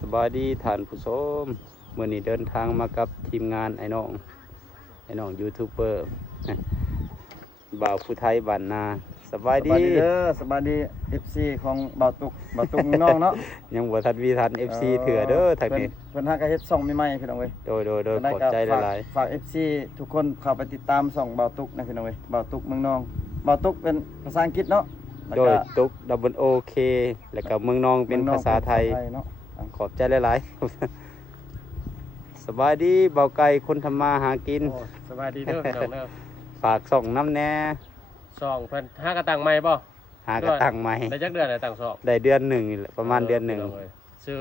สบายดีท่านผู้ชมมื้อนี้เดินทางมากับทีมงานไอ้น้องยูทูบเบอร์บ่าวผู้ไทยบ้านนาสบายดีเด้อสบายดี FC ของบ่าวตุกน้องเนาะ ยังบ่ทันวีทัน FC เถื่อเด้อทางนี้ เพิ่นหาก็เฮ็ดช่องใหม่ๆพี่น้องเว้ย โดยขอบใจหลาย ฝาก FC ทุกคนเข้าไปติดตามช่องบ่าวตุกนะพี่น้องเว้ยบ่าวตุกเมืองน้องบ่าวตุกเป็นภาษาอังกฤษเนาะแล้ว โด ก็ ยตุก double OK แล้วก็เมืองนองเป็นภาษาไทย เนาะ ขอบใจหลายๆ สบายดีเบาไก่คนทำมาหากิน โอ้สบายดีเด้อพี่น้องเด้อ ฝากส่องน้ำแน่ ซองเพิ่นหากระตังใหม่บ่ หากระตังใหม่ ได้จักเดือนได้ตังซอง ได้เดือนหนึ่งนี่แหละประมาณเดือนหนึ่ง ชื่อ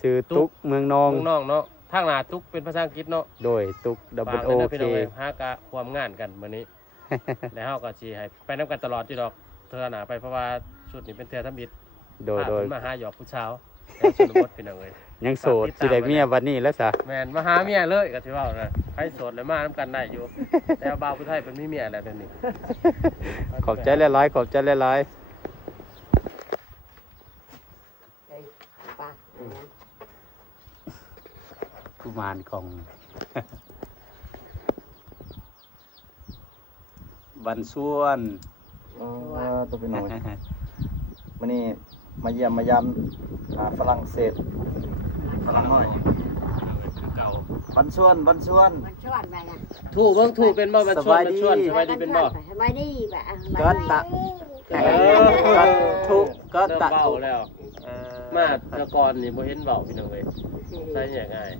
ชื่อตุกเมืองนอง น้องเนาะทางหน้าตุกเป็นภาษาอังกฤษเนาะ โดยตุก ฝาก double ไว้นะพี่ OK น้องเอ้ยหากะความงานกันมื้อนี้ แล้วเฮาก็สิให้ไปนํกันตลอดอยู่ดอกเทื่อหน้าไปเพราะว่าชุดนี้เป็นเทื่อทำบิด โดย พาเพิ่นมาหาหยอกผู้สาวแล้วชนบทพี่น้องเอ้ย ยังโสดสิได้เมียวันนี้แล้วซะ แม่นมาหาเมียเลยก็สิเว้านะใครโสดแล้วมานํกันได้อยู่ แต่ว่าบ่าวผู้ไทยเพิ่นมีเมียแล้วเดี๋ยวนี้ ขอบใจหลายๆขอบใจหลายๆกุมารของ บันส่วน ตัวพี่น้องเว้ยมื้อนี้มาเยี่ยมมายามฝรั่งเศสฝรั่งน้อย คือเก่า บันชวน มันชวนไปนะ ถูกเบิ่งถูกเป็นบ่มันชวนมันชวนสบายดีเป็นบ่ สบายดีแบบ ก็ตะก็ทุกก็ เริ่ม ตะ เบา ทุก แล้วมาแตะกอนนี่บ่เห็นเบาพี่น้องเอ้ยใส่อย่างง่าย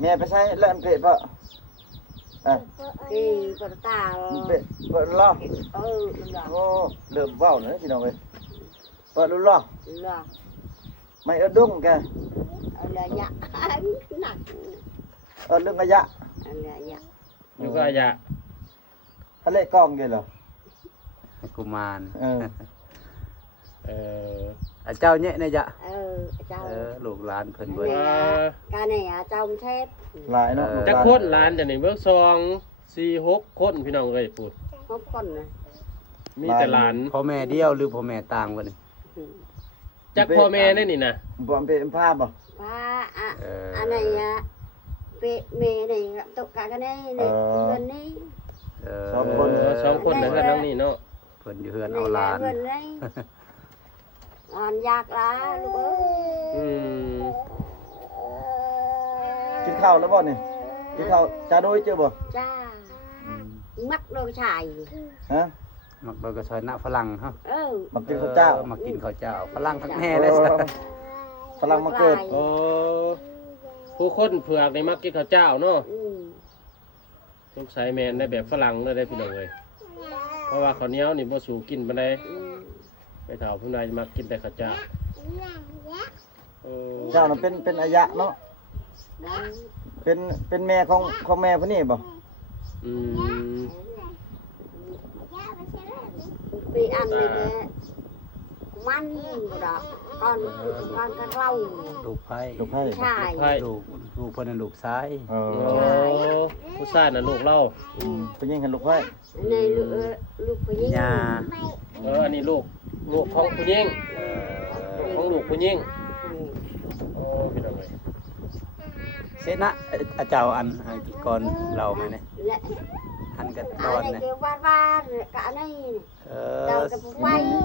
แม่ไปใช้เล่นเป็ดป่ะอ่ะ คือปวดตา เป็ดเปิดล้อ มันหลอก โอ้เริ่มเว้าเลยพี่น้องเอ้ยเปิดล้อ หลอก ไม่ดุ้งแก อะไรยะหนัก เรื่องระยะ อะไรยะ อยู่ก็อย่า ทะเลกล้องอยู่เหรอ กุมาร เออ เออ เจ้าเนี่ยนะจ๊ะ เจ้า ลูกหลานเพิ่นเบิ่ การnày trong thép หลายเนาะ จักคนหลานจะนี่เบิ่ง2 4 6คนพี่น้องเอ้ยพูด hốt con này มีแต่หลาน พ่อแม่เดียวหรือพ่อแม่ต่างกันนี่ จักพ่อแม่ได้นี่นะ บอมเป็นภาพป่ะ ba anh này về mẹ này tụ cả cái này này gần đi สองคน 2คนแล้วกันทั้งนี้เนาะ เพิ่นอยู่เฮือนเอาหลาน gần đây còn giặc lá lúc ơi อืม กินข้าวแล้วบ่นี่กินข้าวจ้าด้วยเจ้าบ่ cha mắt đôi xài ฮะ มักโดยกระชอยหน้าฝรั่งฮะ มากินข้าวเจ้า มากินข้าวเจ้าฝรั่งทั้งแม่เลยซะ ฝรั่งมาเกิด โอ้ผู้คนเผือกนี่มักกินข้าวเจ้าเนาะ สงสัยแมนได้แบบฝรั่งเลยได้พี่น้องเลยเพราะว่าข้าวเหนียวนี่บ่สูกินปานใดไปเฒ่าผู้ใดมักกินแต่ข้าวเจ้าเออ เจ้าน่ะเป็นอายะเนาะเป็นแม่ของแม่ผู้นี้บ่ อืม vì ăn thì măn của đó con cái rau ลูกไผ่ ลูกไผ่ xài ไผ่ ลูกเพิ่นน่ะลูกซ้าย เอ โอ้ อ ผู้ชายน่ะลูกเล่า เป็นยิงกันลูกไผ่ này lục cái gì ยา อันนี้ลูกของผู้หญิงของลูกผู้หญิงโอ้พี่น้องเลย เสนะเจ้าอันกี่ก่อนเราไหมเนี่ย Lệ. อันกันตอน Này เนี่ย kêu ba ba rồi cả này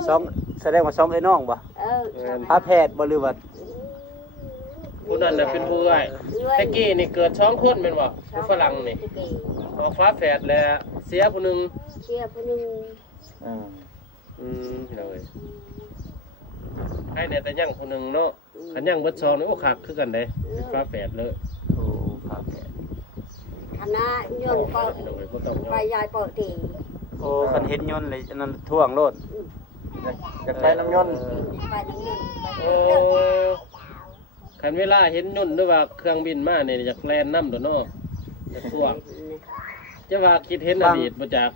สองแสดงว่าสองไอ้น้องบ่ พระแพทย์บ่หรือว่า ผู้นั้นน่ะเป็นผู้ใหญ่ตะกี้นี่เกิด2คนแม่นบ่ผู้ฝรั่งนี่ออกฟ้าแฝดแล้วเสียผู้หนึง chia phụ nữ พี่น้องเลยให้เนี่ยแต่ยังผู้หนึงเนาะคันยังเบิด2นี่โอ้คักคือกันเด้เป็นฟ้าแฝดเลย โอ้พระแพทย์ thành ra nhon พี่น้อง có เลยบ่ต้องยอม vài dài có tỷ โอ้คันเห็นยนต์เลยอันนั้นท่วงโลด อยากไปน้ำยนต์ vài đồng nhân โอ้คันเวลาเห็นยนต์หรือว่าเครื่องบินมาเนี่ยอยากแล่นน้ำตัวเนาะจะท่วงจะว่าคิดเห็นอดีตบ่จาก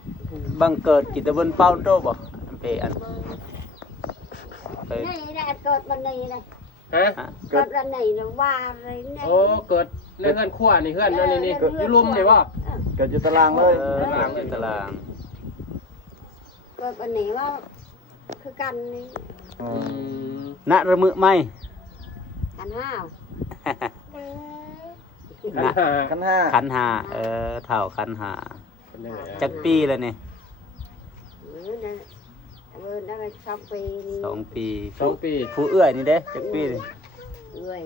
บังเกิดกิตเบิ้นเป้าโตบ่อันเปอัน này là cột bên này này ฮะ cột bên này là ba rồi này โอ้เกิดในเฮือนครัวนี่เฮือนนั่นนี่อยู่ลุมนี่บ่ เกิดอยู่ตารางเลย ตารางอยู่ตาราง cột bên này nó cứ căn này อืม ม ณระมือไหม thành hao ขันหา ขันห้า ขันหาเท่าขันหา เป็นยังไงอะ จักปีแล้วนี่ ได้2 ปี 2 ปี 2 ปี ผู้เอื้อยนี่เด้จักปีนี่ เอ้ย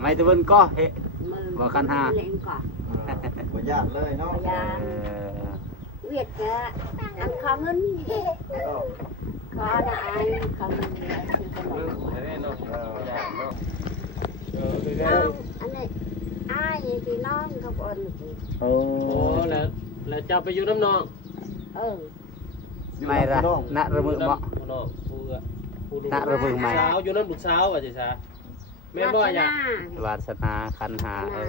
ไม่ตะเบิ่นก็เฮ็ด มือ บ่คันห้า เล่นก่อน บ่ยากเลยเนาะ ยา เออ เวียดแกอันขอเงินขอได้ขอเงินคือขน เอ ม อได้เนาะยากเนาะคือ น้ ได้ องอันนี้อ้ายที่น้องเขาบ่น โอ้ โอ้แล้วเจ้าไปอยู่น้ำนอง เออ ไม่ละณระมือเหมาะ ผู้น้องผู้ลูก ณระเบิงใหม่ สาวอยู่น้ำบุกสาวอ่ะจ้ะแม่นบ่อยาก วาสนาขันหาขัน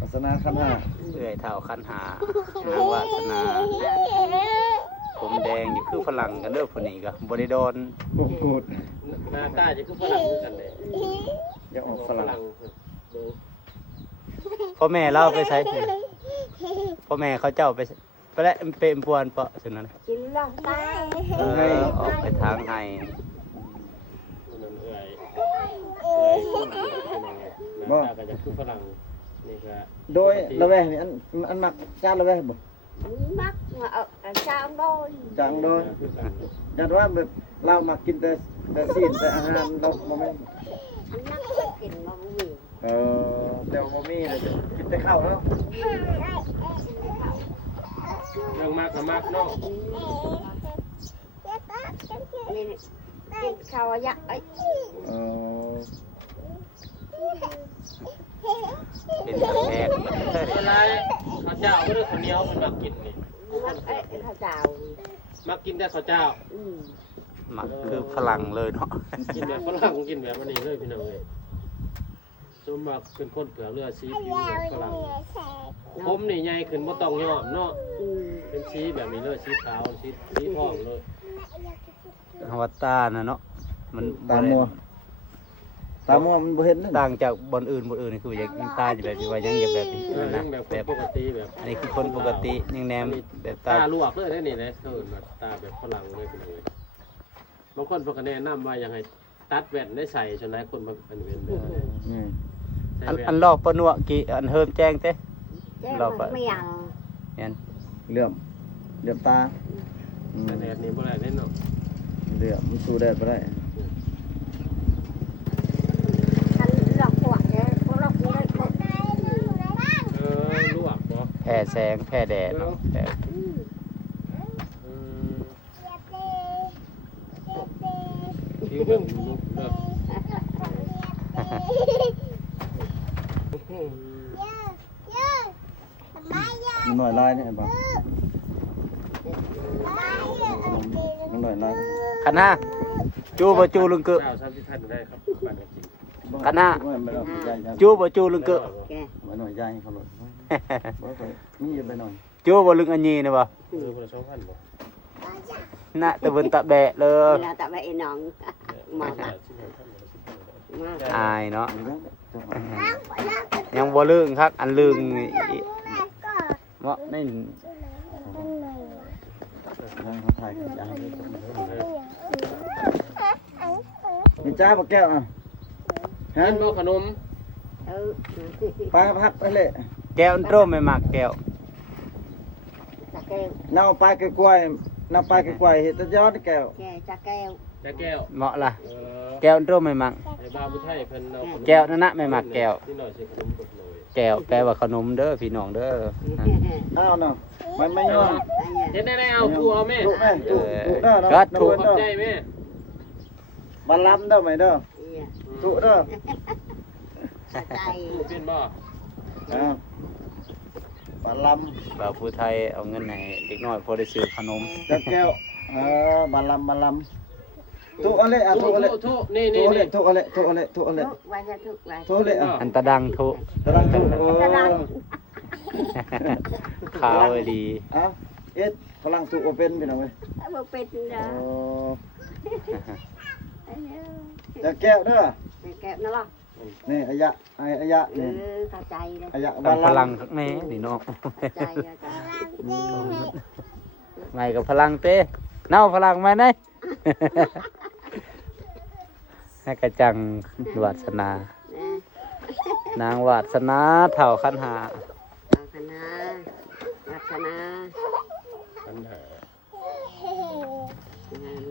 ศาสนาขันห้า เอื้อยเท่าขันหานางวาสนาผมแดงอยู่คือฝรั่งกันเด้อผู้นี้ก็บ่ได้โดน โอ้กูด หน้าตาจะคือฝรั่งเหมือนกันเลย อย่าออกฝรั่ง เบิ่ง พ่อแม่เราไปใช้พ่อแม่เขาเจ้าไปแล้วเป็นปวนเปาะฉะนั้น กินแล้วตาย ออกไปทางให้ คนนั้นเอื่อยคนนั้นเป็นยังไงหน้าตาก็จะคือฝรั่งนี่ก็ โดยละแวกนี่อันมักจานละแวกบ่ มักมาชาวโดย จังโดย คือกัน ยันว่าแบบเรามากินแต่ซีนแต่อาหารเราบ่แม่น อันนักกินมาบุ้ย แต่บ่มีเลยกินแต่ข้าวแล้ว เรื่องมากกับมากเนาะ นี่กินข้าวยักษ์ไอ้ เออ เป็นกระแพก เวลาข้าวเจ้าก็เรื่องข้าวเหนียวมันมักกินนี่ มักไอ้ข้าวเจ้า มักกินแต่ข้าวเจ้า หมักคือพลังเลยเนาะ กินแบบฝรั่งกินแบบอันนี้เลยพี่น้องเอ้ยสมบัติเป็นคนเปลือกเลือดสีผิวแบบฝรั่งผมนี่ใหญ่ขึ้นบ่ต้องยอมเนาะเป็นสีแบบนี้เลยสีขาวสีทองเลย อวตารนะเนาะมัน ตามัวมันบ่เห็นนั่น ต่างจากบนอื่นนี่คือยังตาอยู่แบบนี้ว่ายังอย่างแบบนี้ นั่ นะ งแบบ แบบ ปกติแบบ อันนี้คือคนปกติยังแนมแบบตา ตาลวกเลยได้นี่นะเขาเอิ้นว่าตาแบบฝรั่งเลยพี่น้องเอ้ยบางคนเพิ่นก็แนะนำว่าอยากให้ตัดแว่นได้ใส่จนหลายคนมาเป็นเว้นแบบนี้ อืม ใส่ อัน แว่น อันลอกปะนัวกี่อันเฮิมแจ้งเต้ เจ้า เราก็ ไม่ยัง เนี่ย เหลื่อมตา แต่แดดนี่บ่ได้เล่นเนาะ เหลื่อมมันสู้แดดบ่ได้ ท่านหลอกพวกเนี่ยพวกเราคุยได้ ลวกบ่ แผ่แสงแผ่แดดเนาะแผ่ ผิวแบบลุกแบบ มันหน่อยลายเนี่ยบ่มันหน่อยลาย คันห้าจูบ่จูลึงกึ เจ้าซ้ำที่ท่านได้ครับบ้านกันจริง คันห้า ไม่เอาใหญ่ จูบ่จูลึงกึ แก ๆมันหน่อยใหญ่เขาเลยบ่ค่อยมีไปหน่อย จูบ่ลึงอันนี้นะบ่ คนละ2,000บ่ น่ะตะเวนตะแบะเล เวย ลาแต่ว่าไอ้น้องมามา อายเนาะ นี่นะเจ้าของ ยังบ่ลึงครับอันลึงนี่เนาะนี่ เขาถ่ายยาวมีจ้าบ่แก้วอ่ะฮะ เห็นบ่ขนม เออ ปลาพักไปเลย แก้วอันโตไม่มักแก้ว ตะแก้ว เน่าปลาไกล้ๆเน่าปลาไกล้ๆเฮ็ดแต่ยอดแก้ว แกตะแก้ว แต่แก้ว เหมาะล่ะ เออ แก้วอันโตไม่มัก ไอ้บ้าผู้ไทยเพิ่นเอาขนม แก้วนั่นนะไม่มักแก้ว นี่หน่อยสิขนมกับหน่อย แก้วแปลว่าขนมเด้อพี่น้องเด้อ อ้าวเนาะมันไม่ย่อ เฮ็ดได้เอาผู้เอาแม่ ถูกแม่ถูกเด้อเนาะ ก็ถูก ขอบใจแม่ บัลลัมเด้อไหมเด้อถูกเด้อ ใจ ผู้เป็นบ่ อ้าวบัลลัม บ่าวผู้ไทยเอาเงินให้เด็กน้อยพอได้ซื้อขนม จักแก้วบัลลัมถูกอะไรอ่ะถูกอะไร ทุนี่ ถู นี่ กอะไร นี่ ถูกอะไรถูกอะไรถูกอะไร ทุกวันจะทุกวัน ถูกอะไรอ่ะ อันตะดังทุ กำลังถูก ขาวดี อ่ะเอ็ดกำลังถูกเป็นพี่น้องเว้ย บ่เป็นนะ โอ้จักแก้วเด้อ แก้วนั่นล่ะ นี่อายะนี่ เข้าใจเลย อายะ ตั้ บั ง ล พ ลั ลั ม งแม่นี่น้อง ใจใจ ไม่กับพลังเต้เน่าพลังมาได้ ให้กระจังวาสนา นางวาสนาเท่าคันหา เอาคณะวัฒนา ปัญหา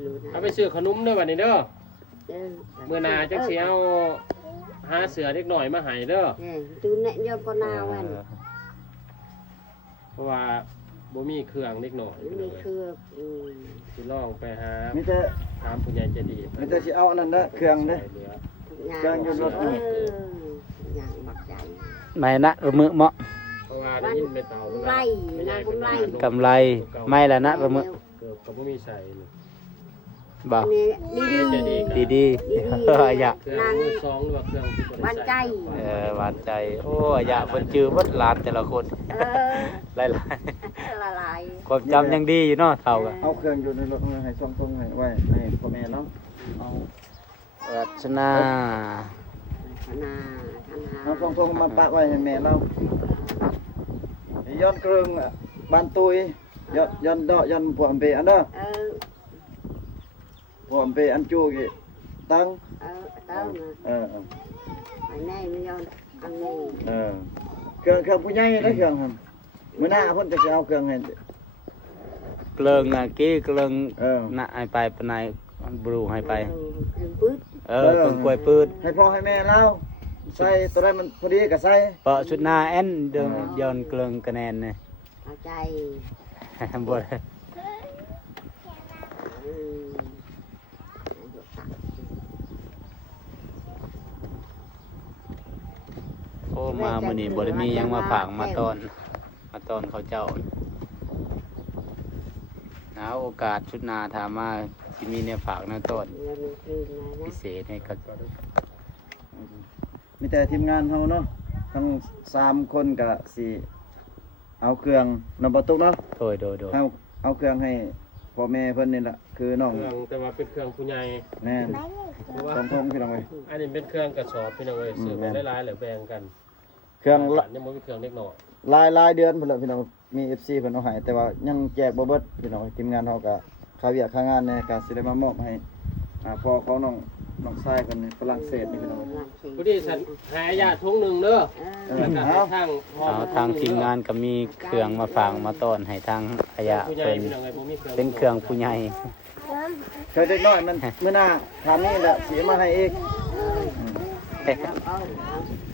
รู้นะ เอาไปซื้อขนมเด้อวันนี้เด้อ เออ มื้อหน้าจักสิเอาหาเสือเล็กน้อยมาให้เด้อ เออดูเนี่ยโยมปนาวัน เพราะว่าบ่มีเครื่องเล็กน้อย มีเครือ สิลองไปหา มีแต่ ถามผู้ใหญ่ใจดี มีแต่สิเอาอันนั้นเด้อเครื่องเด้อ เหลือ อย่างหมักใจ ไม่นะมือเหมาะ เพราะว่าได้ยินแม่เฒ่า ไล่นางกุไล่ กำไรไม่ละนะมือ เกือบก็บ่มีใส่นี่ บ่ นี่ดี ดีดีอย่า เครื่องมือสองหรือว่าเครื่องที่บ่ได้ วันใจ ใส่ หวานใจโอ้อย่าเพิ่นจื้อวัดหลานแต่ละคน เออ หลาย ละลาย ๆความจำยังดีอยู่เนาะเท่าก็ เอาเครื่องอยู่ในรถให้ช่องตรงให้ไว้ให้พ่อแม่เนาะเอา วาสนา ธนาธนา เอาช่องตรงมาปะไว้ให้แม่เราย้อนเครื่องบ้านตุยย้อนดอกย้อนพวกอันเปอันเด้อ เออ พวกอันเปอันจูกี่ตั้ง เออเต้านะ เออ อันนี้มันย้อนอันนี้ เครื่องผู้ใหญ่ได้เครื่องหั่นมื้อหน้าเพิ่นจะสิเอาเครื่องให้ เกลิงกี้เกลิง เออ น่ะให้ไปปานายบรูให้ไป ปื๊ด เพิ่นกล้วยปืด ให้พ่อให้แม่เราใส่ตัวใดมันพอดีก็ใส่ เปาะชุดหน้าแอนเดินย้อนเกลิงคะแนนเนี่ย เอาใจ บ่ได้ อืม โอ้มามื้อนี้บ่ได้มีหยังมาฝากมาต้อนเขาเจ้าเอาโอกาสชุดหน้าถามมาสิมีแนวฝากแนวต้อน เงินคืนมานะ พิเศษให้กับ มีแต่ทีมงานเฮาเนาะทั้ง3คนก็สิเอาเครื่องนำบ่ตุกเนาะ โดย เอาเครื่องให้พ่อแม่เพิ่นนี่ล่ะคือน้อง เครื่องแต่ว่าเป็นเครื่องผู้ใหญ่ แน่น เพราะว่า สองทงพี่น้องเอ้ย อันนี้เป็นเครื่องกระสอบพี่น้องเอ้ยซื้อไปหลายๆแล้วแบ่งกัน เครื่องละ ยังบ่มีเครื่องเล็กน้อย หลายเดือนพุ่นละพี่น้องมี FC เพิ่นเอาให้แต่ว่ายังแจกบ่เบิดพี่น้องทีมงานเฮาก็ค่าเวียกค่างานแหน่ก็สิได้มามอบให้พ่อของน้องชายเพิ่นในฝรั่งเศสนี่พี่น้อง พอดีฉันหายาถุงหนึงเด้อ เออ แล้วก็ เอา ทางพอ เอาทางทีมงานก็มีเครื่องมาฝากมาต้อนให้ทางขยะ ผู้ใหญ่ เพิ่น พี่น้องเอ้ยบ่มีเครื่อง เป็นเครื่องผู้ใหญ่ เคยเด็กน้อยมันมื้อหน้าทำนี่แหละสิมาให้อีก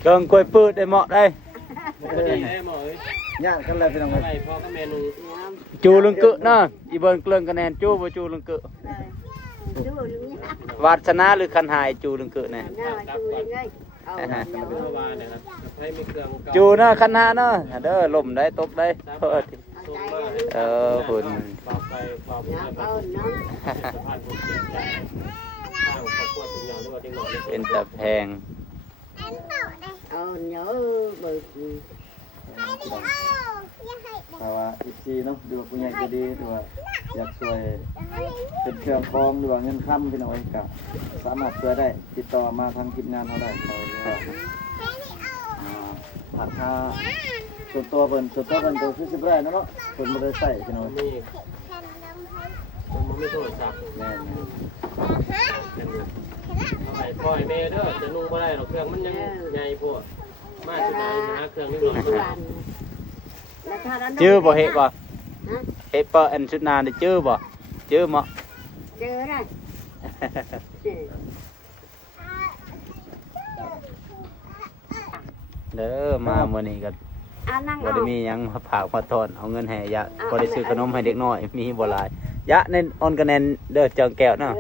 เครื่องกล้วยปืดได้เหมาะได้ พอดีได้หมอเอ้ย ญาติกันแล้วพี่น้องเอ้ย ไปพ่อกับแม่นึง จูลึงกึเนาะอีเบิ่นเกลืองคะแนนจูบ่จูลึงกึวาสนาหรือคันหายจูลึงกึแน่ เพราะว่าเนี่ยครับให้มีเครื่องเก่า จูเนาะคันหาเนาะเด้อล่มได้ตบได้ ส่งมาให้ คุณ ฝากไปฝากผู้ใหญ่บ้านสะพานคนเสียใจทางครอบครัวทุกอย่างหรือว่าเด็กน้อย เป็นตะแพง nhớ bởi ถ้าว่า FC เนาะดูว่าผู้ใหญ่ใจดีหรือว่าอยากช่วยเป็นเครื่องคองหรือว่าเงินค้ำพี่น้องเอ้ยก็สามารถช่วยได้ติดต่อมาทางทีมงานเฮาได้เราก็ผ่านทางส่วนตัวเพิ่นก็คือสิบ่ได้เนาะเพิ่นบ่ได้ใช้พี่น้อง นี่มันไม่โทษจับ แม่น เอาไปปล่อยแม่เด้อจะนุ่งบ่ได้หรอกเครื่องมันยังใหญ่พวกมาจุดไหนหาเครื่องนิดหน่อย ชื่อบ่เฮ็ดบ่เฮ็ดบ่อันชุดหนานี่ชื่อบ่ชื่อเหมาะ chưa đây เด้อมามื้อนี้ก็ ăn năng บ่ได้มีหยังมาฝากมาต้อนเอาเงินให้ยะบ่ได้ซื้อขนมให้เด็กน้อยมีบ่หลายยะในออนคะแนนเด้อจังแก้วเนาะ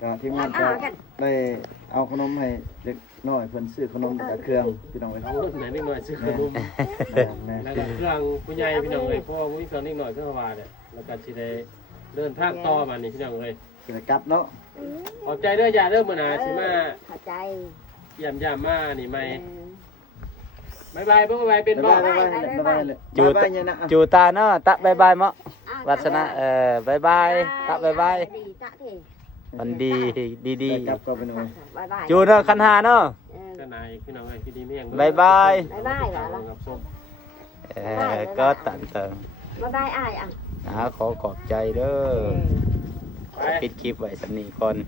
ก็ทีมงานก็ได้เอาขนมให้เด็กน้อยเพิ่นซื้อขนมกับเครื่องพี่น้องเอ้ย เอาไหนนิดหน่อยซื้อขนม แม่ แล้วก็เครื่องผู้ใหญ่พี่น้องเอ้ยเพราะว่ามีเครื่องนิดหน่อยเครื่องว่าเนี่ยแล้วก็สิได้เดินทางต่อมานี่พี่น้องเอ้ย กินกลับเนาะ ขอบใจเด้ออย่าเด้อมื้อหน้าสิมา chay เยี่ยมยามมานี่ใหม่บ๊ายบายเป็นบ่ บ๊ายบายเลย จู บ๊ายบายเนี่ยนะ จูตาเนาะตะบายบายเหมาะวาสนาบายบายตะบายบายมันดีดี กลับก็ไปหน่อย จูเนาะคันหาเนาะ ก็นายพี่น้องเอ้ยพี่ดีเมี่ยง บายบาย bye bye กับส้ม ก็ตันเติง บ๊ายบายอ้ายอ่ะ ขอขอบใจเด้อ ไป ปิดคลิปไว้สำนีก่อน บ